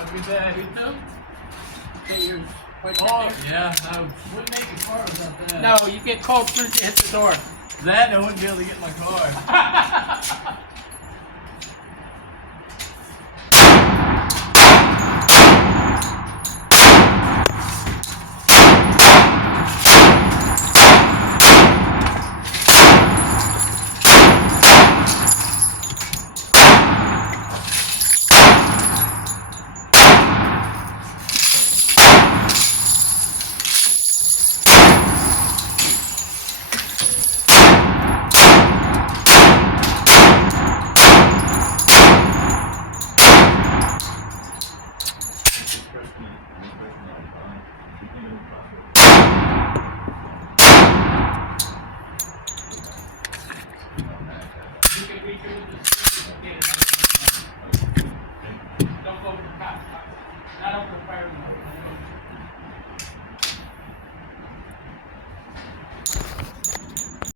Every day. You too? Get your white Oh, there? yeah, I wouldn't make a car without that. No, you get cold as soon as you hit the door. That, I wouldn't be able to get in my car. You can reach over the street and get it. Don't go over the cops. Not over the fire.